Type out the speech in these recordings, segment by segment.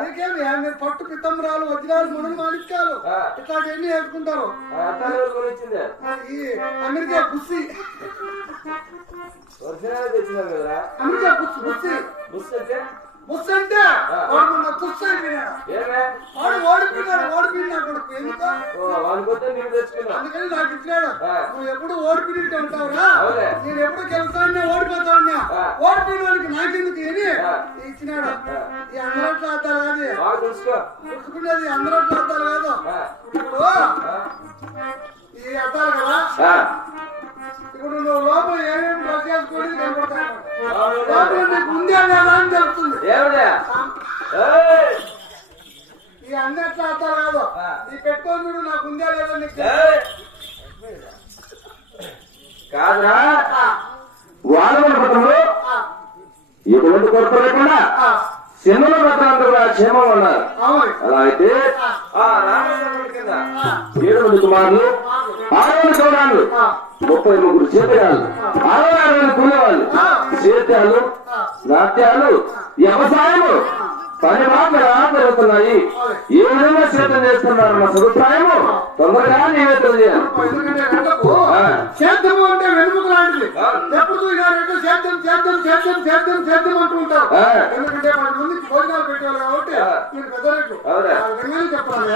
నీకేమి మీరు పట్టు పిత్తమ్మరాలు వజ్రాలు మునులు మాణిక్యాలు. ఇట్లాంటివన్నీ వేసుకుంటారు అమెరికా బుస్సి. అమెరికా బుస్సి బుస్సి. అంటే అంటే వాడు మొన్న ఏమే? వాడు ఓడిపోయినాడు ఓడిపోయినా కొడుకు. ఎందుకు? అందుకని నాకు ఇచ్చినాడు. నువ్వు ఎప్పుడు ఓడిపోయినట్టు ఉంటావురా. నేను ఎప్పుడు గెలుస్తానే ఓడిపోతావున్నా ఆ. ఓడిపోయిన వాడికి నాకెందుకు అని. ఇచ్చినాడు. ఈ అందరట్లు ఆడతారు కాదు. గుర్తుకునేది అందరట్లు ఆడతారు కాదు. ఇప్పుడు అద్దాలు కదా. ఇప్పుడు నువ్వు లోపల ఏమేమి డ్రెస్ చేసుకొని. లోపల నీకు ఉందే లేదా ఈ అందరట్లు ఆడతారు కాదు. ఈ పెట్టుకొని చూడు నాకు ఉందే లేదా నీకు! కాదురా. ఆ. వానవుల ఆ. ఎటువంటి కొరత లేకుండా వ్రతాలందరూ కూడా క్షేమం ఉన్నారు. అవును. అలా అయితే ఆ. రామచంద్రుడి కింద ఏడు మంది కుమారులు ఆరు మంది. ముప్పై ముగ్గురు ఆరు మంది కూలేవాళ్ళు చేత్యాలు నాట్యాలు వ్యవసాయము పని మాత్రం జరుగుతున్నాయి ఏ విధంగా సేద్యం చేస్తున్నారన్న సదుపాయము. తొందరగా నివేదన చేయాలి. ఎందుకంటే రెండకు ఆ. సేద్యము అంటే వెనుముక లాంటిది. ఆ. ఎప్పుడు చూసినారంటే సేద్యం సేద్యం సేద్యం సేద్యం సేద్యం అంటూ ఉంటారు. ఆ. ఎందుకంటే పది మందికి భోజనాలు పెట్టారు కాబట్టి ఆ. మీరు పెద్ద రేట్లు అవునా? ఆ విధంగానే చెప్పాలి.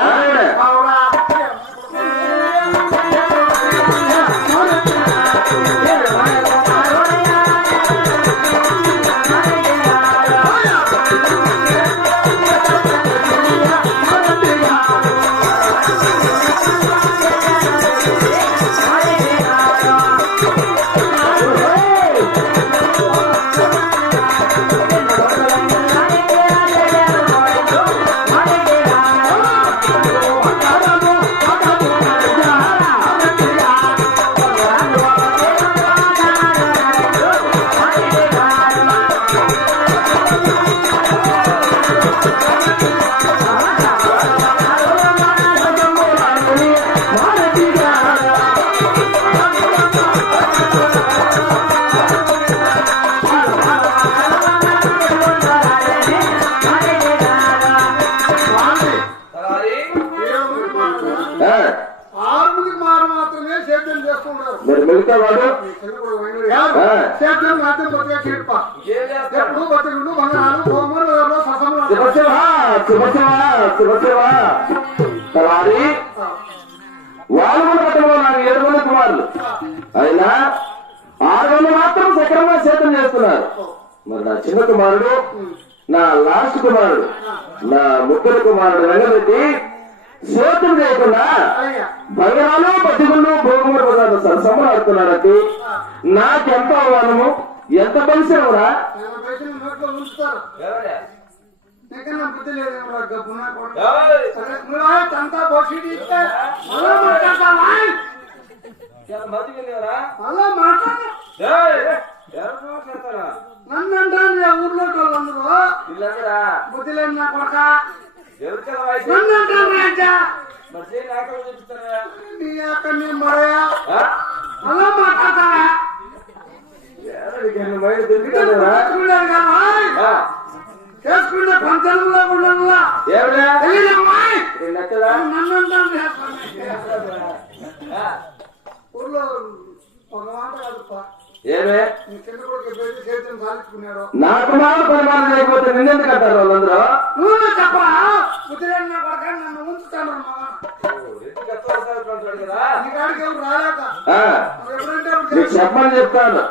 శుభశివ శుభశివ తలారి? వానవుల పట్టణంలో నాకు ఏడు మంది కుమారులు. అయినా ఆరు మంది మాత్రం సక్రమంగా సేతం చేస్తున్నారు. మరి నా చిన్న కుమారుడు నా లాస్ట్ కుమారుడు నా ముగ్గురు కుమారుడు వెంగరెడ్డి సేతం చేయకుండా అయ్యా భగవాను బతికులు పదార్థం సరసములు ఆడుతున్నాడంటే నాకెంత అవమానము ఎంత పరిశ్రమరా పైసలు నోట్లో నీకన్నా బుద్ధి లేదేమో గబ్బున కొడుకు. ఏయ్! సరే, నువ్వే తంతా బొసిడి ఇస్తే మళ్ళా మాట్లాడతావా? మళ్ళా మాట్లాడతారా నన్ను అంటాను ఊర్లో వాళ్ళందరూ బుద్ధి లేని నా కొడక నన్ను అంటాను రాజా నీ నీ మరయ? మళ్ళా కదా చేసుకుంటే అంటాను ఆ, ఊర్లో ఒక మాట కాదుపా ఏమే? నీ కుమారుడు పరిమాణం చేయకపోతే నిన్నెందుకు అంటారు వాళ్ళందరూ? నువ్వు చెప్పరా బుద్ధి లేని నా కొడక నన్ను ఉంచుతాను కదా. చెప్పమని చెప్తాను.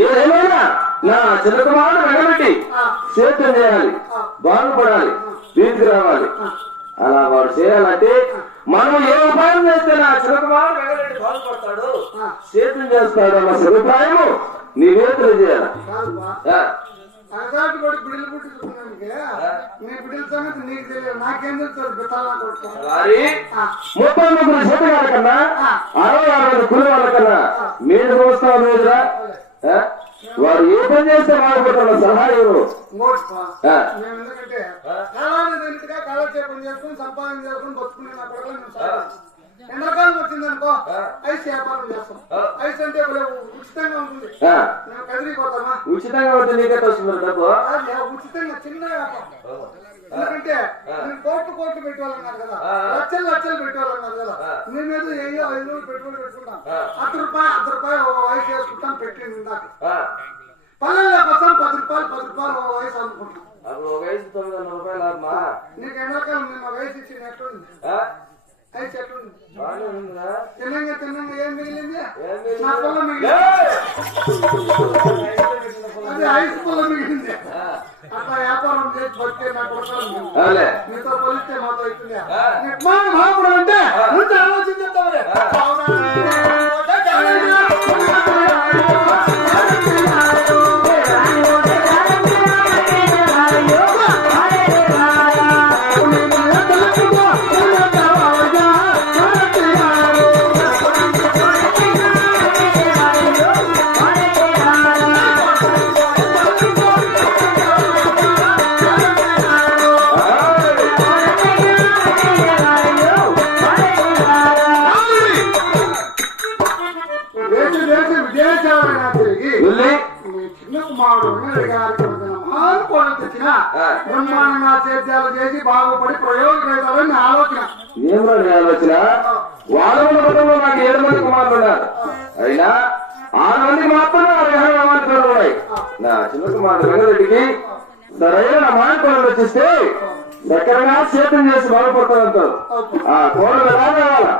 ఏదేమైనా నా చిన్న కుమారుడు వెంగబెట్టి సేద్యం చేయాలి. బాగుపడాలి. వీధికి రావాలి. అలా వాడు చేయాలంటే మనం ఏ ఉపాయం చేస్తే నా చిన్న కుమారుడు వెంగళరెడ్డి బాధపడతాడు సేద్యం చేస్తాడు అన్న సదుపాయము బిడ్డలు పుట్టించుకున్నానికి నీ బిడ్డల సంగతి నీకు తెలియదు. నాకేం తెలుస్తుంది ఆ, ముప్పై ముగ్గురు చేతగాల కన్నా అరవై మంది కులి వాళ్ళ కన్నా మీరు మోస్తావు వాడు ఏ పని చేస్తే కాలాన్ని తెలియదుగా కాలక్షేపం చేసుకుని సంపాదన చేసుకుని నేను. ఎండాకాలం వచ్చిందనుకో ఆ. ఐస్ వ్యాపారం చేస్తాం. ఐస్ అంటే ఉచితంగా ఉంటుంది. మేము కదిలిపోతామా ఉచితంగా ఉంటే నీకే వస్తుంది డబ్బు? ఉచితంగా చిన్న వ్యాపారం. ఎందుకంటే మీరు కోట్లు కోట్లు పెట్టేవాళ్ళన్నారు కదా. లక్షలు లక్షలు పెట్టేవాళ్ళన్నారు కదా. ఆ. మేము ఏదో ఏయో ఐదు పెట్టుబడి పెట్టుకుంటాం. అర్ధ రూపాయి అర్ధ రూపాయి పెట్టింది ఇందాక పల్లెల్లోకి వస్తాం పది రూపాయలు పది రూపాయలు ఓ వయసు అమ్ముకుంటాం అప్పుడు ఒక వయసు తొమ్మిది వందల రూపాయలు అమ్మా నీకు ఎండాకాలం ఆ వయసు ఇచ్చింది ఎట్లుంది? బాగానే ఉందిరా. తిన్నంగా తిన్నంగా ఏం మిగిలింది. నా పొల్ల మిగిలింది. ఏయ్! అది ఐస్ పొల్ల మిగిలింది. ఆ, అట్లా వ్యాపారం చేసి బతికే నా కొడుకులు మేము. అవులే మీతో పోలిస్తే మాతో మహాపుడు అంటే ముందు ఆలోచించేద్దామరే తెచ్చిన. బ్రహ్మాండంగా సేద్యాలు చేసి బాగుపడి ప్రయోజనమైతారని ఆలోచన. నీ ఆలోచన? వాళ్ళ కుటుంబంలో నాకు ఏడు మంది కుమారులు ఉన్నారు. అయినా ఆరు మందికి మాత్రమే ఉన్నాయి నా చిన్న కుమారుడు వెంకరెడ్డికి సరైన నా మాట పనులు వచ్చిస్తే చక్కరగా సేతం చేసి బాగుపడతానంటారు ఆ కోడలు ఎలా కావాలా?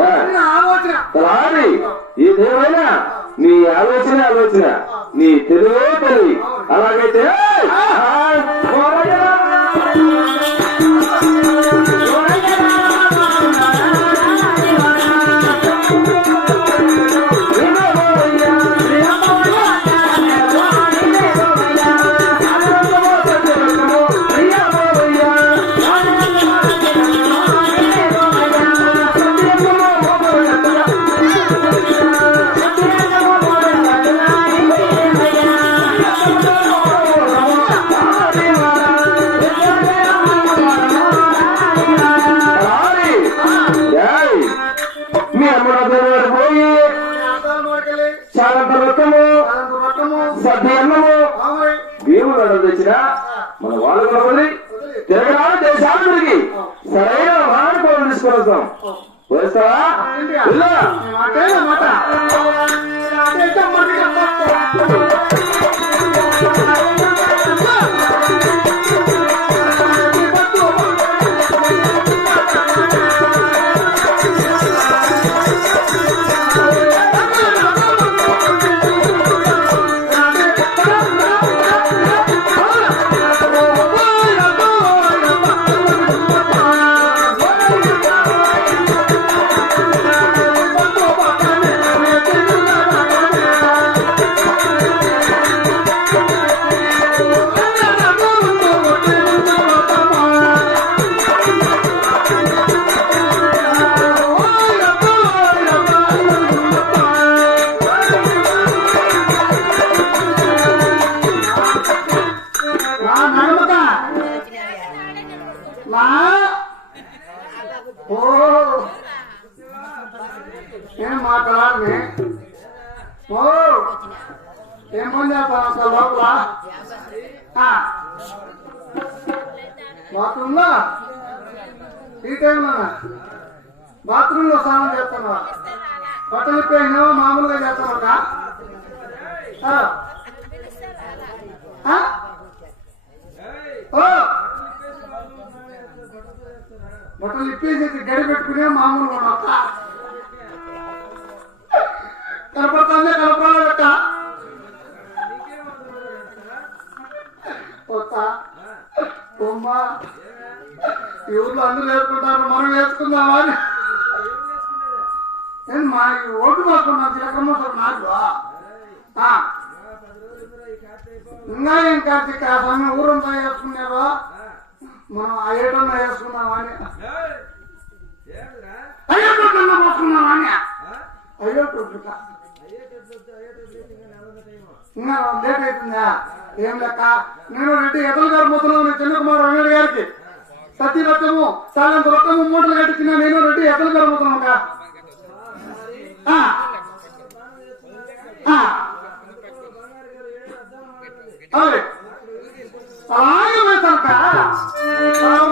ఆలోచన. రాడి ఇదేమైనా నీ ఆలోచన ఆలోచన. నీ తెలివే తెలివి. అలాగైతే దేవుడు అడ్డం తెచ్చిన మన వాళ్ళు కొనబడి తిరగరాలు దేశాలు తిరిగి. సరైన మానకోలు తీసుకొని వస్తాం వస్తావా. మాటే నా ఓ. నేను మాట్లాడాలి ఓ. ఏం పని చేస్తాను అసలు లోపల? ఆ. బాత్రూంలో? ఈ టైంలో బాత్రూంలో స్నానం చేస్తున్నావా? బట్టలు ఇప్పేమో మామూలుగా చేస్తాను ఓ. మొత్తం ఇప్పేసి గడి పెట్టుకునే మామూలు ఒక కనపడుతుందే? కనపడాలి పెట్ట కొత్త బొమ్మ. ఈ ఊర్లో అందరూ వేసుకుంటారు మనం వేసుకుందామా అని. ఏం మా ఈ ఓటు మాకున్నా తిరగమ్మ నాకు ఆ. ఇంకా ఏం కార్తీక? సమయం ఊరంతా వేసుకునేవా మనం అయ్యేటన్నా వేసుకున్నాం అని అయ్యేటన్నా పోసుకున్నాం అని అయ్యేటట్టుగా ఇంకా లేట్ అవుతుందా ఏం లెక్క? నేను రెడ్డి ఎదలు గారు చంద్రకుమార్ రంగడి గారికి సతీ రథము సాలంత రథము మూటలు కట్టించిన నేను రెడ్డి ఎదలు గారు మొత్తం అలాగే అలాగే వేస్తాను